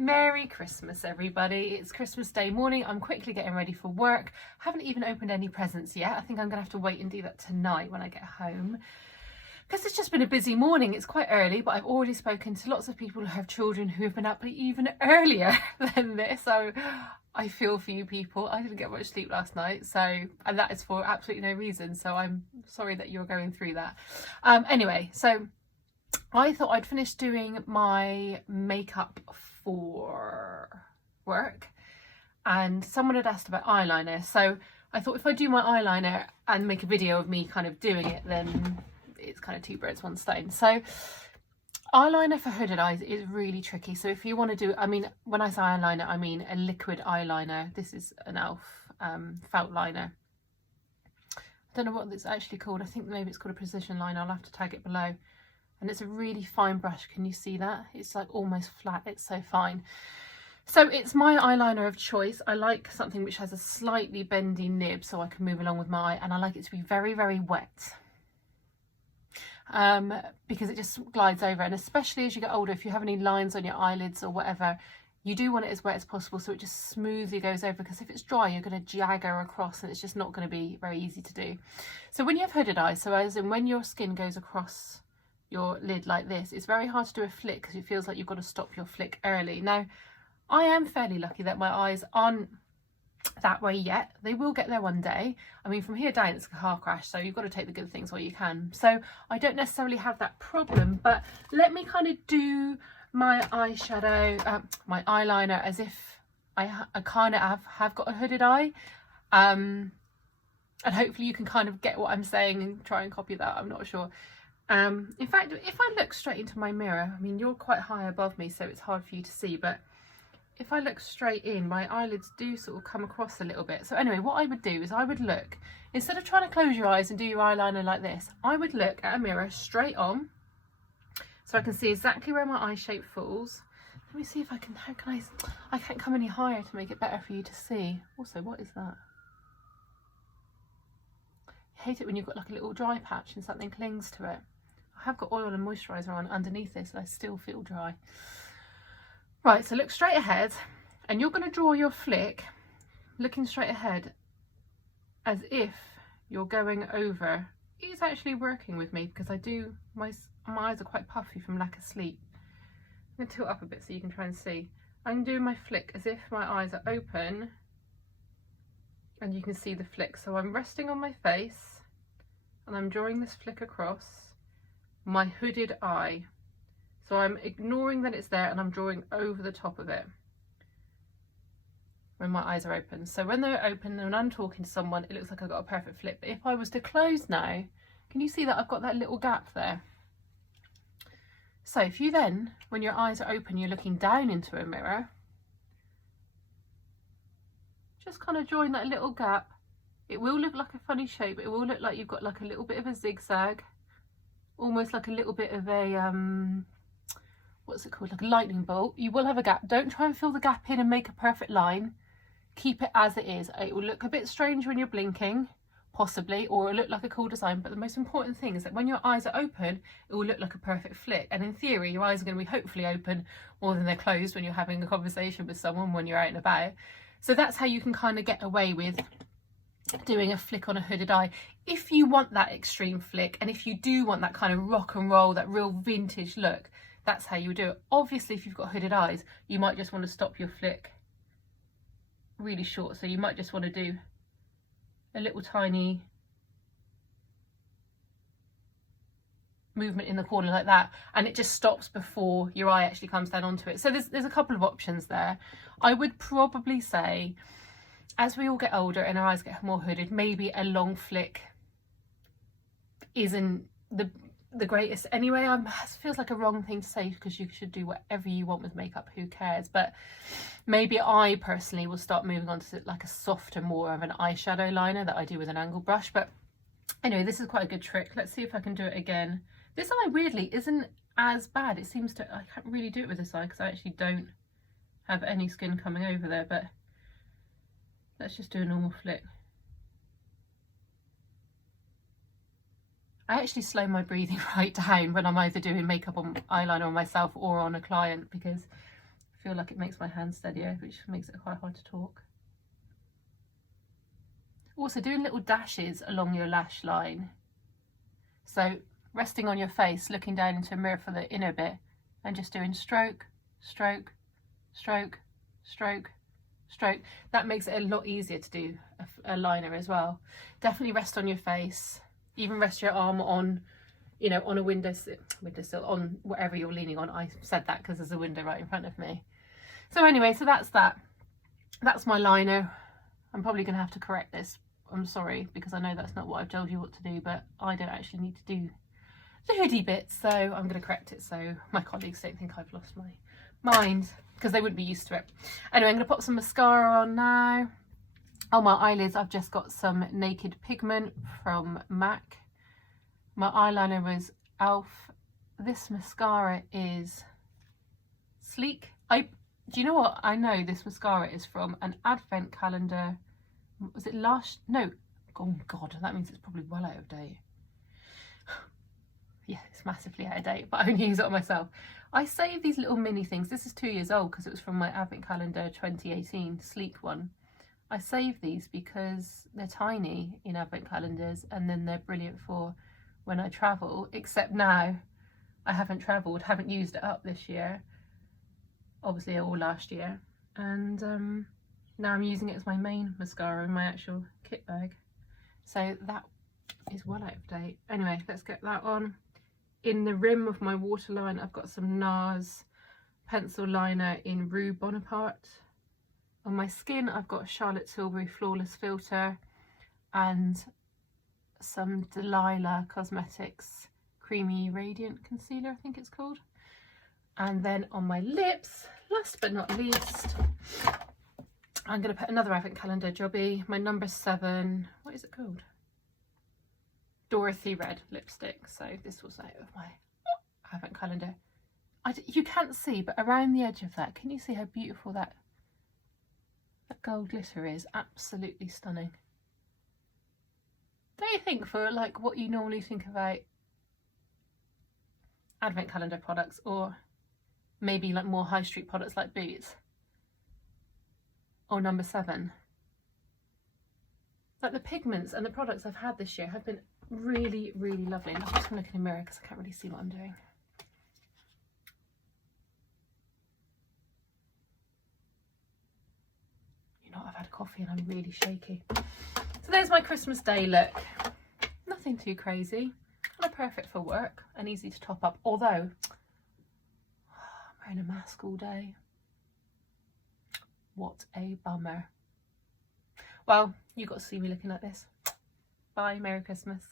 Merry Christmas, everybody. It's Christmas Day morning. I'm quickly getting ready for work. Haven't even opened any presents yet. I think I'm gonna have to wait and do that tonight when I get home, because it's just been a busy morning. It's quite early, but I've already spoken to lots of people who have children who have been up even earlier than this. So I feel for you people. I didn't get much sleep last night, and that is for absolutely no reason. So I'm sorry that you're going through that. Anyway, so I thought I'd finish doing my makeup for work, and someone had asked about eyeliner, so I thought if I do my eyeliner and make a video of me kind of doing it, then it's kind of two birds one stone. So eyeliner for hooded eyes is really tricky. So if you want to do, I mean, when I say eyeliner, I mean a liquid eyeliner. This is an e.l.f. Felt liner. I don't know what it's actually called. I think maybe it's called a precision liner. I'll have to tag it below. And it's a really fine brush. Can you see that? It's like almost flat. It's so fine. So it's my eyeliner of choice. I like something which has a slightly bendy nib so I can move along with my eye, and I like it to be very, very wet. Because it just glides over, and especially as you get older, if you have any lines on your eyelids or whatever, you do want it as wet as possible so it just smoothly goes over, because if it's dry you're going to jagger across and it's just not going to be very easy to do. So when you have hooded eyes, so as in when your skin goes across your lid like this, it's very hard to do a flick because it feels like you've got to stop your flick early. Now I am fairly lucky that my eyes aren't that way yet. They will get there one day. I mean, from here down it's a car crash, so you've got to take the good things while you can. So I don't necessarily have that problem, but let me kind of do my eyeshadow, my eyeliner, as if I kind of have got a hooded eye, and hopefully you can kind of get what I'm saying and try and copy that. I'm not sure. In fact, if I look straight into my mirror, I mean, you're quite high above me, so it's hard for you to see, but if I look straight in, my eyelids do sort of come across a little bit. So anyway, what I would do is I would look, instead of trying to close your eyes and do your eyeliner like this, I would look at a mirror straight on, so I can see exactly where my eye shape falls. Let me see if I can, I can't come any higher to make it better for you to see. Also, what is that? I hate it when you've got like a little dry patch and something clings to it. I have got oil and moisturiser on underneath this and I still feel dry. Right, so look straight ahead, and you're going to draw your flick looking straight ahead as if you're going over. It's actually working with me because I do, my eyes are quite puffy from lack of sleep. I'm going to tilt up a bit so you can try and see. I'm doing my flick as if my eyes are open and you can see the flick. So I'm resting on my face and I'm drawing this flick across my hooded eye. So I'm ignoring that it's there and I'm drawing over the top of it when my eyes are open. So when they're open and when I'm talking to someone, it looks like I've got a perfect flick. But if I was to close now, can you see that I've got that little gap there? So if you then, when your eyes are open, you're looking down into a mirror, just kind of drawing that little gap. It will look like a funny shape. It will look like you've got like a little bit of a zigzag, almost like a little bit of a, what's it called, like a lightning bolt. You will have a gap. Don't try and fill the gap in and make a perfect line. Keep it as it is. It will look a bit strange when you're blinking, possibly, or it'll look like a cool design, but the most important thing is that when your eyes are open, it will look like a perfect flick. And in theory, your eyes are going to be hopefully open more than they're closed when you're having a conversation with someone, when you're out and about. So that's how you can kind of get away with doing a flick on a hooded eye. If you want that extreme flick, and if you do want that kind of rock and roll, that real vintage look, that's how you do it. Obviously, if you've got hooded eyes, you might just want to stop your flick really short. So you might just want to do a little tiny movement in the corner like that, and it just stops before your eye actually comes down onto it. So there's a couple of options there. I would probably say, as we all get older and our eyes get more hooded, maybe a long flick isn't the greatest anyway. It feels like a wrong thing to say because you should do whatever you want with makeup, who cares, but maybe I personally will start moving on to like a softer, more of an eyeshadow liner that I do with an angle brush. But anyway, this is quite a good trick. Let's see if I can do it again. This eye weirdly isn't as bad. It seems to, I can't really do it with this eye because I actually don't have any skin coming over there, but let's just do a normal flick. I actually slow my breathing right down when I'm either doing makeup on eyeliner on myself or on a client, because it feel like it makes my hand steadier, which makes it quite hard to talk. Also, doing little dashes along your lash line. So resting on your face, looking down into a mirror for the inner bit, and just doing stroke, stroke, stroke, stroke, stroke. That makes it a lot easier to do a liner as well. Definitely rest on your face. Even rest your arm on, you know, on a windowsill, on whatever you're leaning on. I said that because there's a window right in front of me. So anyway, so that's that. That's my liner. I'm probably going to have to correct this. I'm sorry, because I know that's not what I've told you what to do, but I don't actually need to do the hoodie bit, so I'm going to correct it so my colleagues don't think I've lost my mind, because they wouldn't be used to it. Anyway, I'm going to pop some mascara on now. On my eyelids, I've just got some Naked Pigment from MAC. My eyeliner was e.l.f. This mascara is Sleek. Do you know what? I know this mascara is from an advent calendar. Was it last? No. Oh God, that means it's probably well out of date. Yeah, it's massively out of date, but I only use it on myself. I save these little mini things. This is 2 years old because it was from my advent calendar 2018 Sleek one. I save these because they're tiny in advent calendars, and then they're brilliant for when I travel, except now I haven't travelled, haven't used it up this year, obviously all last year, and now I'm using it as my main mascara in my actual kit bag. So that is well out of date. Anyway, let's get that on. In the rim of my waterline, I've got some NARS pencil liner in Rue Bonaparte. On my skin, I've got Charlotte Tilbury Flawless Filter and some Delilah Cosmetics Creamy Radiant Concealer, I think it's called. And then on my lips, last but not least, I'm going to put another advent calendar jobby, my number 7, what is it called? Dorothy Red lipstick. So this was out of my advent calendar. You can't see, but around the edge of that, can you see how beautiful that gold glitter is? Absolutely stunning. Don't you think, for like what you normally think about advent calendar products, or maybe like more high street products like Boots or number 7, like the pigments and the products I've had this year have been really, really lovely. And I'm just going to look in the mirror because I can't really see what I'm doing. You know, I've had a coffee and I'm really shaky. So there's my Christmas Day look. Nothing too crazy. Kind of perfect for work and easy to top up. Although, I'm wearing a mask all day. What a bummer. Well, you got to see me looking like this. Bye, Merry Christmas.